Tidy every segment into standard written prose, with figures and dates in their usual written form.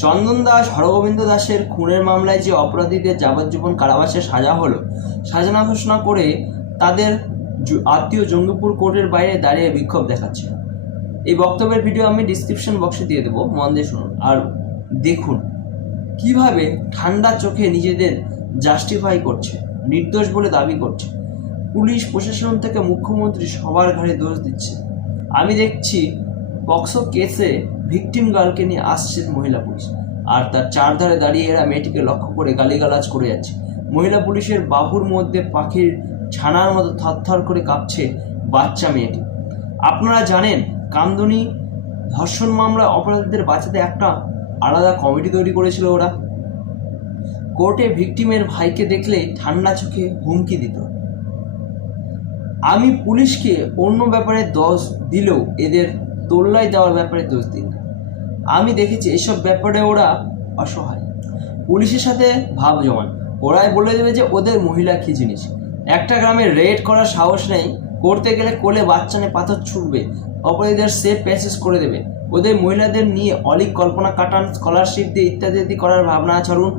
চন্দন দাস হরগোবিন্দ দাসের খুনের মামলায় যে অপরাধীদের যাবজ্জীবন কারাবাসে সাজা হলো, সাজা ঘোষণা করে তাদের আত্মীয় জঙ্গিপুর কোর্টের বাইরে দাঁড়িয়ে বিক্ষোভ দেখাচ্ছে। এই বক্তব্যের ভিডিও আমি ডিসক্রিপশন বক্সে দিয়ে দেবো, মন দিয়ে শুনুন আর দেখুন কিভাবে ঠান্ডা চোখে নিজেদের জাস্টিফাই করছে, নির্দোষ বলে দাবি করছে। পুলিশ প্রশাসন থেকে মুখ্যমন্ত্রী সবার ঘাড়ে দোষ দিচ্ছে। আমি দেখছি পক্সো কেসে ভিকটিম গার্লকে নিয়ে আসছে মহিলা পুলিশ, আর তার চারধারে দাঁড়িয়ে এরা মেয়েটিকে লক্ষ্য করে গালিগালাজ করে যাচ্ছে। মহিলা পুলিশের বাহুর মধ্যে পাখির ছানার মতো থরথর করে কাঁপছে বাচ্চা মেয়েটি। আপনারা জানেন কামদুনি ধর্ষণ মামলা অপরাধীদের বাঁচাতে একটা আলাদা কমিটি তৈরি করেছিল ওরা। কোর্টে ভিকটিমের ভাইকে দেখলে ঠান্ডা চোখে হুমকি দিত। আমি পুলিশকে অন্য ব্যাপারে দোষ দিলেও এদের তোল্লাই দেওয়ার ব্যাপারে দোষ দিই না। আমি দেখেছি এসব ব্যাপারে ওরা অসহায়। পুলিশের সাথে ভাব জমান, ওরাই বলে দেবে যে ওদের মহিলা কী জিনিস। একটা গ্রামে রেড করার সাহস নেই, করতে গেলে কোলে বাচ্চা নিয়ে পাথর ছুটবে, অপরাধীদের সেফ প্যাসেজ করে দেবে। ওদের মহিলাদের নিয়ে অলিক কল্পনা কাটান, স্কলারশিপ দিয়ে ইত্যাদি করার ভাবনা ছাড়ুন,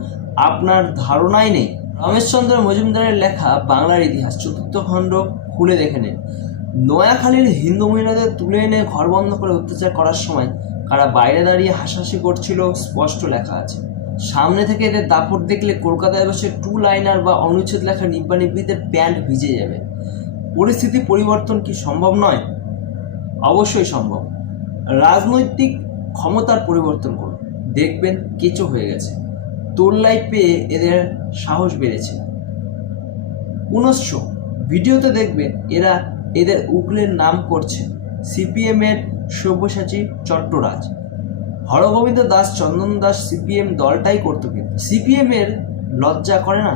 আপনার ধারণাই নেই। রমেশচন্দ্র মজুমদারের লেখা বাংলার ইতিহাস 4th খণ্ড খুলে দেখে নেন। নোয়াখালীর হিন্দু মহিলাদের তুলে এনে ঘর বন্ধ করে অত্যাচার করার সময় কারা বাইরে দাঁড়িয়ে হাসাহাসি করছিল স্পষ্ট লেখা আছে। সামনে থেকে এদের দাপট দেখলে কলকাতায় বসে 2 লাইনার বা অনুচ্ছেদ লেখা নিব্বানিব্বিদের প্যান্ট ভিজে যাবে। পরিস্থিতি পরিবর্তন কি সম্ভব নয়? অবশ্যই সম্ভব। রাজনৈতিক ক্ষমতার পরিবর্তন করুন, দেখবেন কেঁচো হয়ে গেছে। তোল্লাই পেয়ে এদের সাহস বেড়েছে। পুনশ্চ ভিডিওতে দেখবেন এরা এদের উকিলের নাম করছে সিপিএমের সব্যসাচী চট্টরাজ। হরগোবিন্দ দাস, চন্দন দাস সিপিএম দলটাই করতো, কিন্তু সিপিএমের লজ্জা করে না?